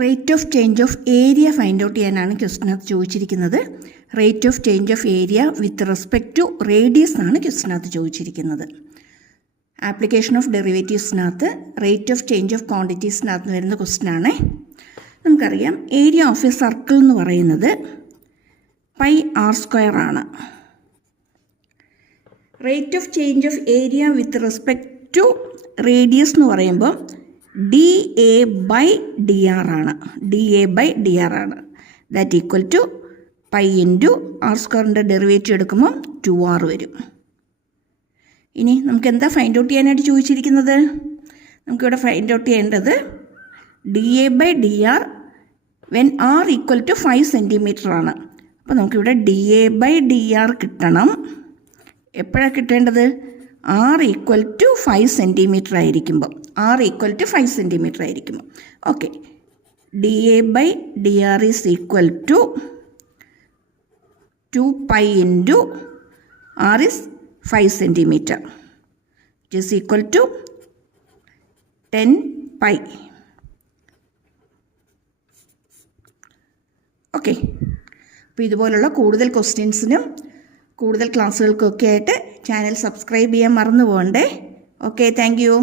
Rate of change of area find out ചെയ്യാനാണ് ക്വസ്റ്റിനകത്ത് ചോദിച്ചിരിക്കുന്നത്. Rate of change of area with respect to radius ആണ് ക്വസ്റ്റിനകത്ത് ചോദിച്ചിരിക്കുന്നത്. ആപ്ലിക്കേഷൻ ഓഫ് ഡെറിവേറ്റീവ്സിനകത്ത് റേറ്റ് ഓഫ് ചേഞ്ച് ഓഫ് ക്വാണ്ടിറ്റീസിനകത്ത് വരുന്ന ക്വസ്റ്റിനാണ്. നമുക്കറിയാം ഏരിയ ഓഫ് എ സർക്കിൾ എന്ന് പറയുന്നത് πr² ആണ്. Rate of change of area with respect to radius എന്ന് പറയുമ്പോൾ dA/dr ആണ്. dA/dr ആണ്. That equal to π into r² derivative എടുക്കുമ്പോൾ 2r വരും. ഇനി നമുക്ക് എന്താ ഫൈൻഡ് ഔട്ട് ചെയ്യാനായിട്ട് ചോദിച്ചിരിക്കുന്നത്? നമുക്കിവിടെ ഫൈൻഡ് ഔട്ട് ചെയ്യേണ്ടത് dA/dr when r equal to 5 centimetre ആണ്. അപ്പോൾ നമുക്കിവിടെ dA/dr കിട്ടണം. എപ്പോഴാണ് കിട്ടേണ്ടത്? r ഈക്വൽ ടു 5 സെൻറ്റിമീറ്റർ ആയിരിക്കുമ്പോൾ. r ഈക്വൽ ടു 5 സെൻറ്റിമീറ്റർ ആയിരിക്കുമ്പോൾ. Okay, dA/dr is equal to 2π into r is 5 centimetre it is equal to 10π. Okay, അപ്പോൾ ഇതുപോലുള്ള കൂടുതൽ ക്വസ്റ്റ്യൻസിനും കൂടുതൽ ക്ലാസ്സുകൾക്കൊക്കെ ആയിട്ട് ചാനൽ സബ്സ്ക്രൈബ് ചെയ്യാൻ മറന്നു പോകണ്ടേ. Okay, thank you.